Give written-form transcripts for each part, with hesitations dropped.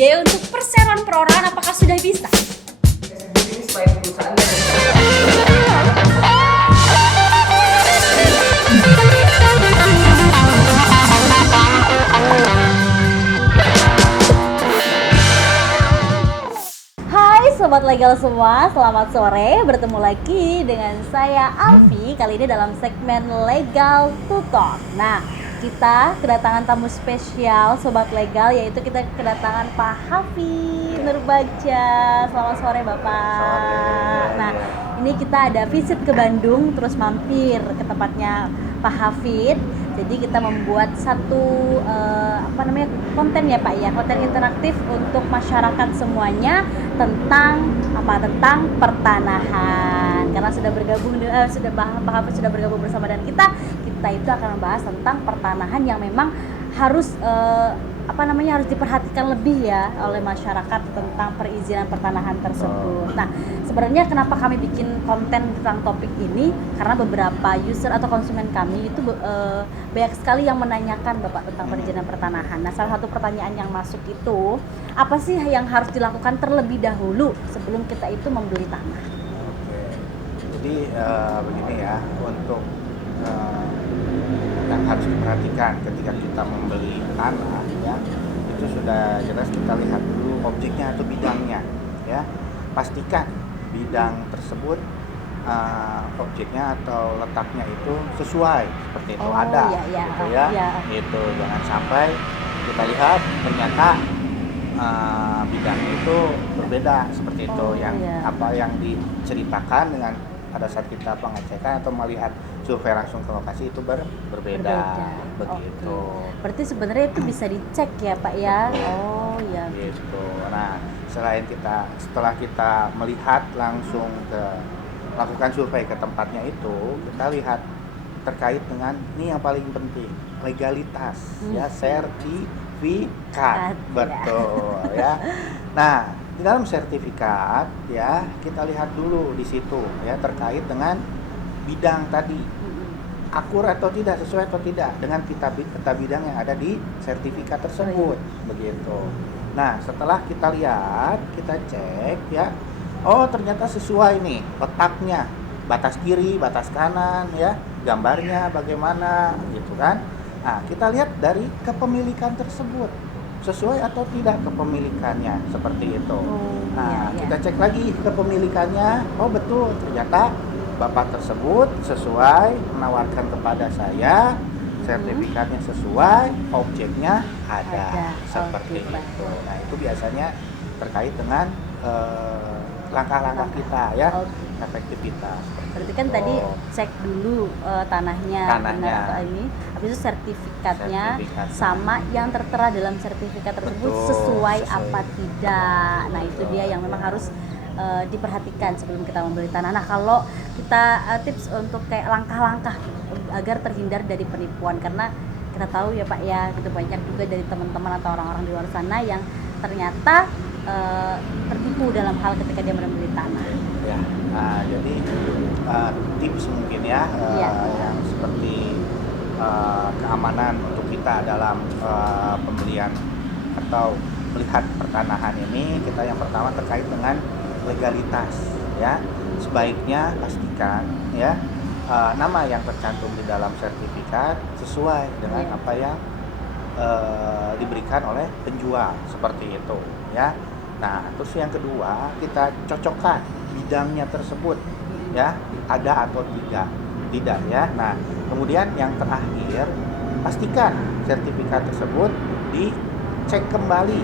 ide untuk perseroan perorangan apakah sudah bisa? Ini supaya perusahaannya Hai Sobat Legal semua, selamat sore. Bertemu lagi dengan saya Alfi. Kali ini dalam segmen Legal to Talk. Nah, kita kedatangan tamu spesial Sobat Legal, yaitu kita kedatangan Pak Hafid Nurbaja. Selamat sore Bapak. Sore. Nah, ini kita ada visit ke Bandung, terus mampir ke tempatnya Pak Hafid. Jadi kita membuat satu konten ya Pak ya, konten interaktif untuk masyarakat semuanya tentang pertanahan. Karena sudah bergabung Pak Hafid sudah bergabung bersama dengan kita itu akan membahas tentang pertanahan yang memang harus harus diperhatikan lebih ya oleh masyarakat tentang perizinan pertanahan tersebut. Nah, sebenarnya kenapa kami bikin konten tentang topik ini? Karena beberapa user atau konsumen kami itu banyak sekali yang menanyakan Bapak tentang perizinan pertanahan. Nah, salah satu pertanyaan yang masuk itu, apa sih yang harus dilakukan terlebih dahulu sebelum kita itu membeli tanah? Oke. Jadi begini ya, untuk yang harus diperhatikan ketika kita membeli tanah ya, itu sudah jelas kita lihat dulu objeknya atau bidangnya ya. Pastikan bidang tersebut objeknya atau letaknya itu sesuai seperti itu, ada gitu ya. Itu jangan sampai kita lihat ternyata bidangnya itu berbeda seperti itu, apa yang diceritakan dengan pada saat kita pengecekan atau melihat survei langsung ke lokasi itu berbeda. Begitu. Berarti sebenarnya itu bisa dicek ya Pak ya? Oh iya. Gitu. Nah, setelah kita melihat langsung lakukan survei ke tempatnya itu, kita lihat terkait dengan ini yang paling penting, legalitas ya, sertifikat. Betul ya. Nah, di dalam sertifikat ya, kita lihat dulu di situ ya, terkait dengan bidang tadi, akur atau tidak, sesuai atau tidak dengan peta bidang yang ada di sertifikat tersebut. Begitu. Nah, setelah kita lihat, kita cek ya, oh ternyata sesuai nih letaknya, batas kiri, batas kanan ya, gambarnya bagaimana gitu kan. Nah, kita lihat dari kepemilikan tersebut, sesuai atau tidak kepemilikannya, seperti itu. Kita cek lagi kepemilikannya, oh betul, ternyata bapak tersebut sesuai menawarkan kepada saya, sertifikatnya sesuai, objeknya ada. Seperti itu. Nah, itu biasanya terkait dengan langkah-langkah kita ya, efektivitas. Berarti kan tadi cek dulu tanahnya benar atau ini, habis itu sertifikatnya sama yang tertera dalam sertifikat tersebut sesuai apa tidak. Nah, itu dia yang memang harus diperhatikan sebelum kita membeli tanah. Nah, kalau kita tips untuk kayak langkah-langkah agar terhindar dari penipuan, karena kita tahu ya Pak ya, gitu banyak juga dari teman-teman atau orang-orang di luar sana yang ternyata tertipu dalam hal ketika dia membeli tanah. Ya, jadi tips mungkin ya, yang seperti keamanan untuk kita dalam pembelian atau melihat pertanahan ini, kita yang pertama terkait dengan legalitas ya. Sebaiknya pastikan ya, nama yang tercantum di dalam sertifikat sesuai dengan apa yang diberikan oleh penjual, seperti itu ya. Nah, terus yang kedua, kita cocokkan bidangnya tersebut ya, ada atau tidak ya. Nah, kemudian yang terakhir, pastikan sertifikat tersebut dicek kembali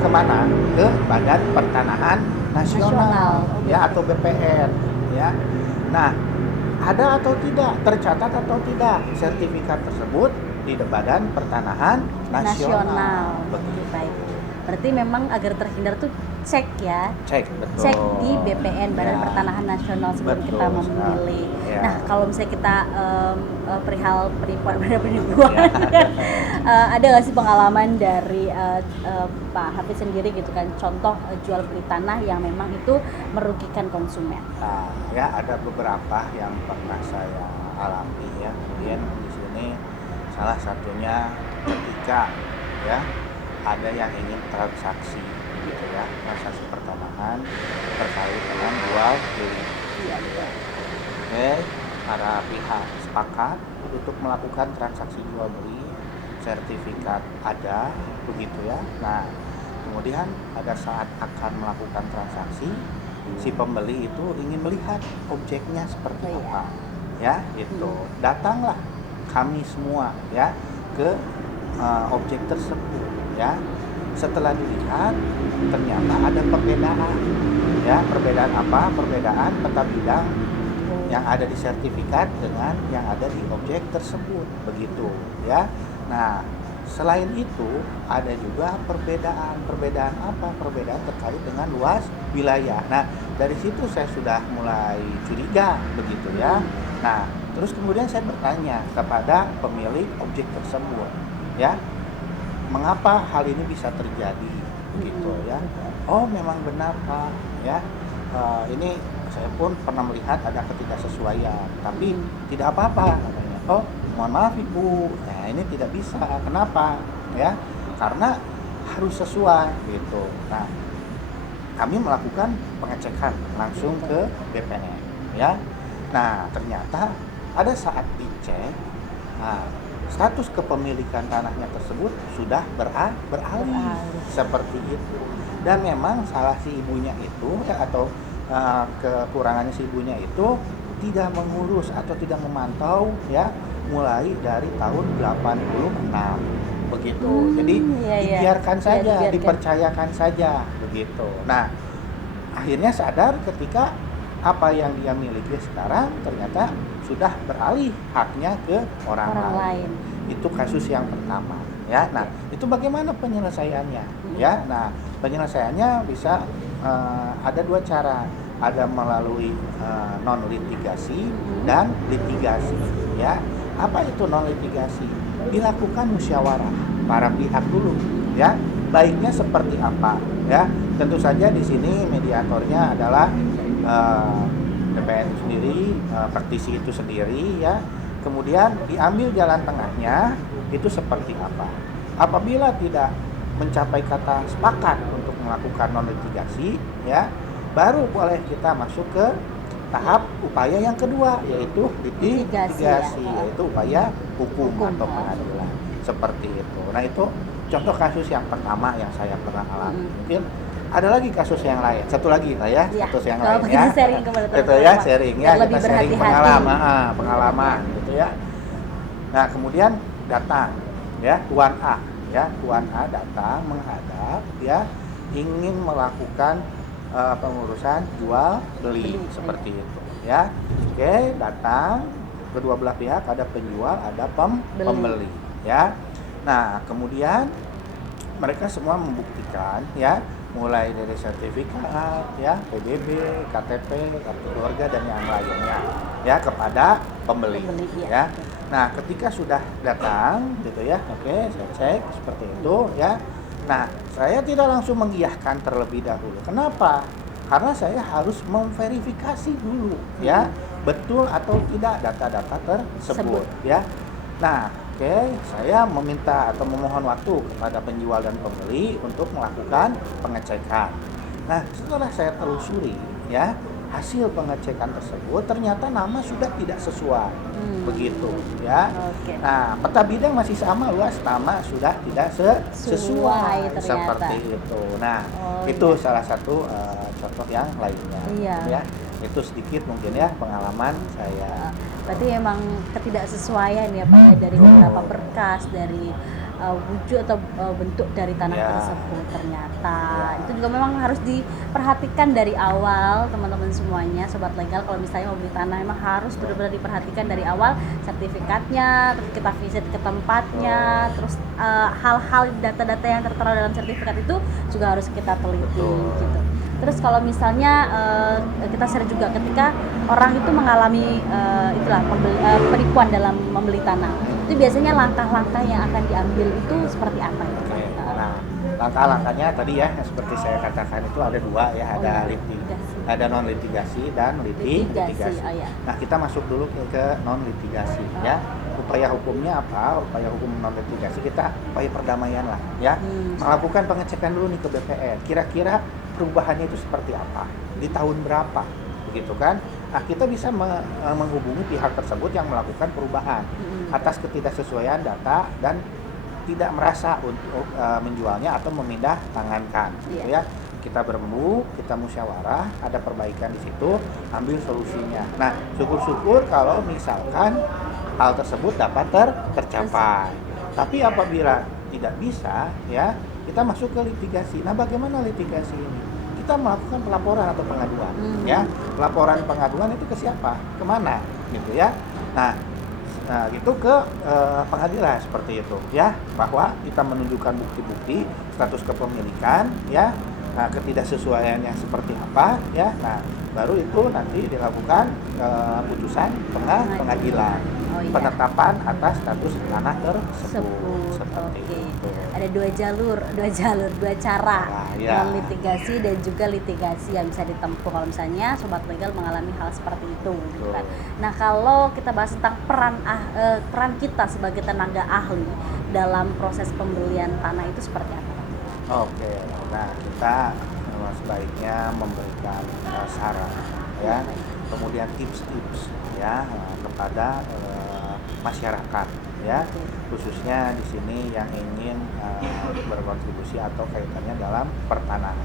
kemana, ke Badan Pertanahan Nasional ya, atau BPN ya. Nah, ada atau tidak, tercatat atau tidak sertifikat tersebut di Badan Pertanahan Nasional. Begitu. Baik. Berarti memang agar terhindar tuh cek ya. Betul. Cek di BPN, Badan Pertanahan Nasional, sebelum kita memilih. Nah, kalau misalnya kita perihal penipuan, ada nggak sih pengalaman dari Pak Hafid sendiri gitu kan, contoh jual beli tanah yang memang itu merugikan konsumen? Ya, ada beberapa yang pernah saya alami ya. Kemudian di sini salah satunya ketika ya ada yang ingin transaksi gitu ya, transaksi pertanahan terkait dengan jual beli. Iya, betul. Oke, para pihak sepakat untuk melakukan transaksi jual beli, sertifikat ada, begitu ya. Nah, kemudian pada saat akan melakukan transaksi, si pembeli itu ingin melihat objeknya seperti Oh, iya. apa, ya, itu. Datanglah kami semua ya ke objek tersebut, ya. Setelah dilihat, ternyata ada perbedaan, ya. Perbedaan apa? Perbedaan peta bidang yang ada di sertifikat dengan yang ada di objek tersebut, begitu ya. Nah, selain itu ada juga perbedaan apa? Perbedaan terkait dengan luas wilayah. Nah, dari situ saya sudah mulai curiga, begitu ya. Nah, terus kemudian saya bertanya kepada pemilik objek tersebut, ya, mengapa hal ini bisa terjadi, begitu ya. Oh, memang benar Pak, ya. Ini saya pun pernah melihat ada ketidaksesuaian, tapi tidak apa-apa katanya. Oh, mohon maaf Ibu, nah ini tidak bisa. Kenapa? Ya, karena harus sesuai gitu. Nah, kami melakukan pengecekan langsung ke BPN, ya. Nah, ternyata pada saat dicek, nah, status kepemilikan tanahnya tersebut sudah beralih seperti itu. Dan memang salah si ibunya itu ya, atau kekurangannya si ibunya itu tidak mengurus atau tidak memantau ya, mulai dari tahun 86 begitu. Jadi Iya, iya. dibiarkan Iya, saja, dibiarkan. dipercayakan saja begitu. Nah, akhirnya sadar ketika apa yang dia miliki sekarang ternyata sudah beralih haknya ke orang lain. Itu kasus yang pertama, ya. Nah, itu bagaimana penyelesaiannya, ya. Nah, penyelesaiannya bisa ada dua cara. Ada melalui non litigasi dan litigasi, ya. Apa itu non litigasi? Dilakukan musyawarah para pihak dulu, ya. Baiknya seperti apa, ya. Tentu saja di sini mediatornya adalah DPN sendiri, praktisi itu sendiri, ya. Kemudian diambil jalan tengahnya itu seperti apa. Apabila tidak mencapai kata sepakat untuk melakukan non litigasi, ya, baru boleh kita masuk ke tahap upaya yang kedua, yaitu litigasi, yaitu upaya hukum atau pengadilan seperti itu. Nah, itu contoh kasus yang pertama yang saya pernah alami. Mungkin ada lagi kasus yang lain, satu lagi lah ya, kasus yang lain ya. Sharing Itu ya, sharing ya, kita sharing pengalaman gitu ya. Nah, kemudian datang ya Tuan A, ya Tuan A datang menghadap, ya, ingin melakukan pengurusan jual beli seperti itu, ya. Oke, datang kedua belah pihak, ada penjual, ada pembeli, ya. Nah, kemudian mereka semua membuktikan, ya, mulai dari sertifikat, ya, PBB, KTP, kartu keluarga dan yang lainnya, ya, kepada pembeli, ya. Nah, ketika sudah datang, gitu ya, oke, saya cek seperti itu, ya. Nah, saya tidak langsung mengiyakan terlebih dahulu. Kenapa? Karena saya harus memverifikasi dulu, ya, betul atau tidak data-data tersebut, ya. Nah, oke, saya meminta atau memohon waktu kepada penjual dan pembeli untuk melakukan pengecekan. Nah, setelah saya telusuri, ya, hasil pengecekan tersebut ternyata nama sudah tidak sesuai, begitu, ya. Nah, peta bidang masih sama luas, nama sudah tidak sesuai seperti itu. Nah, itu salah satu contoh yang lainnya, ya. Itu sedikit mungkin ya pengalaman saya. Berarti emang ketidaksesuaian ya Pak ya, dari beberapa berkas, dari wujud atau bentuk dari tanah tersebut ternyata. Itu juga memang harus diperhatikan dari awal teman-teman semuanya, sobat legal. Kalau misalnya mau beli tanah memang harus benar-benar diperhatikan dari awal, sertifikatnya, terus kita visit ke tempatnya, terus hal-hal data-data yang tertera dalam sertifikat itu juga harus kita teliti gitu. Terus kalau misalnya kita share juga ketika orang itu mengalami penipuan dalam membeli tanah, itu biasanya langkah-langkah yang akan diambil itu seperti apa ya? Nah, langkah-langkahnya tadi ya seperti saya katakan itu ada dua ya, ada non litigasi dan litigasi. Oh, ya. Nah, kita masuk dulu ke non litigasi, ya. upaya hukumnya apa? Upaya hukum non litigasi kita upaya perdamaian lah ya. Melakukan pengecekan dulu nih ke BPN. Kira-kira perubahannya itu seperti apa? Di tahun berapa? Begitu kan? Nah, kita bisa menghubungi pihak tersebut yang melakukan perubahan atas ketidaksesuaian data dan tidak merasa untuk menjualnya atau memindah tangankan, gitu ya. Kita berembuk, kita musyawarah, ada perbaikan di situ, ambil solusinya. Nah, syukur-syukur kalau misalkan hal tersebut dapat tercapai. Tapi apabila tidak bisa, ya kita masuk ke litigasi. Nah, bagaimana litigasi ini? Kita melakukan pelaporan atau pengaduan, ya. Pelaporan pengaduan itu ke siapa? Kemana? Gitu ya. Nah, gitu ke pengadilan seperti itu, ya. Bahwa kita menunjukkan bukti-bukti status kepemilikan, ya. Nah, ketidaksesuaiannya seperti apa, ya. Nah, baru itu nanti dilakukan putusan pengadilan, penetapan atas status tanah tersebut. Seperti itu. Ada dua cara litigasi dan juga litigasi yang bisa ditempuh kalau misalnya sobat legal mengalami hal seperti itu, gitu kan. Nah, kalau kita bahas tentang peran kita sebagai tenaga ahli dalam proses pembelian tanah itu seperti apa? Oke, nah kita sebaiknya memberikan saran, ya, kemudian tips-tips, ya, kepada masyarakat, ya, khususnya di sini yang ingin berkontribusi atau kaitannya dalam pertanahan.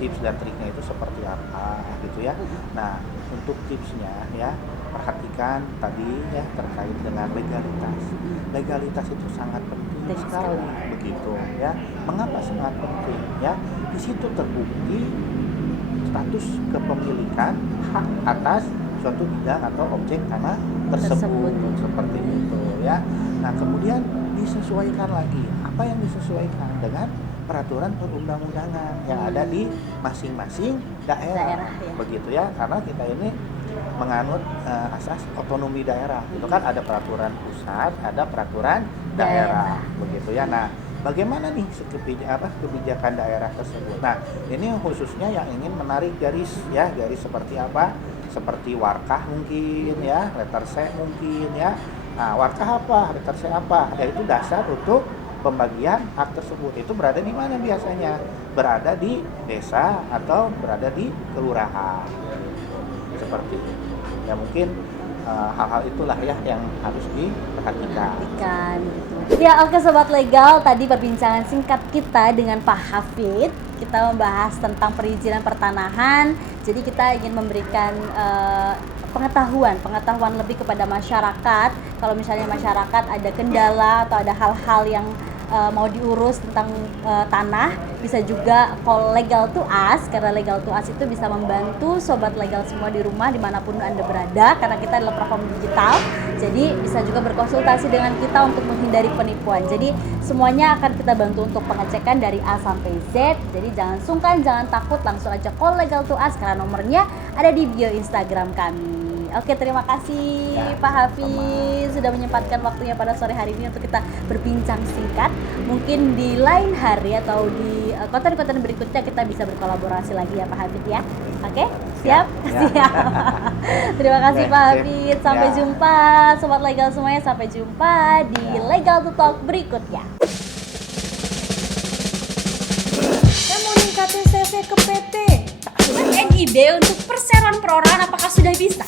Tips dan triknya itu seperti apa, gitu ya. Nah, untuk tipsnya, ya, perhatikan tadi ya terkait dengan legalitas. Legalitas itu sangat penting sekali, begitu ya. Mengapa sangat penting? Ya, di situ terbukti status kepemilikan hak atas suatu bidang atau objek tanah tersebut. Seperti itu ya. Nah, kemudian disesuaikan lagi. Apa yang disesuaikan dengan peraturan perundang-undangan yang ada di masing-masing daerah ya. Begitu ya, karena kita ini menganut asas otonomi daerah. Itu kan ada peraturan pusat, ada peraturan daerah. Begitu ya. Nah, bagaimana nih kebijakan daerah tersebut? Nah, ini khususnya yang ingin menarik garis ya, garis seperti apa? Seperti warkah mungkin ya, letter C mungkin ya. Nah, warkah apa? Letter C apa? Yaitu dasar untuk pembagian hak tersebut. Itu berada di mana biasanya? Berada di desa atau berada di kelurahan. Seperti itu. Ya mungkin hal-hal itulah ya yang harus diperhatikan. Gitu. Ya, oke sobat legal, tadi perbincangan singkat kita dengan Pak Hafid. Kita membahas tentang perizinan pertanahan. Jadi kita ingin memberikan pengetahuan lebih kepada masyarakat. Kalau misalnya masyarakat ada kendala atau ada hal-hal yang mau diurus tentang tanah, bisa juga call Legal to Us, karena Legal to Us itu bisa membantu sobat legal semua di rumah dimanapun Anda berada, karena kita adalah platform digital. Jadi bisa juga berkonsultasi dengan kita untuk menghindari penipuan. Jadi semuanya akan kita bantu untuk pengecekan dari A sampai Z. Jadi jangan sungkan, jangan takut, langsung aja call Legal to Us karena nomornya ada di bio Instagram kami. Oke, terima kasih Pak Hafiz sudah menyempatkan waktunya pada sore hari ini untuk kita berbincang singkat. Mungkin di lain hari atau di konten-konten berikutnya kita bisa berkolaborasi lagi ya Pak Hafiz ya. Oke? Siap? Siap. Terima kasih Pak Hafiz. Sampai jumpa sobat legal semuanya, sampai jumpa di Legal to Talk berikutnya. Saya mau ningkatin CC ke PT. NIB untuk perseroan perorangan apakah sudah bisa?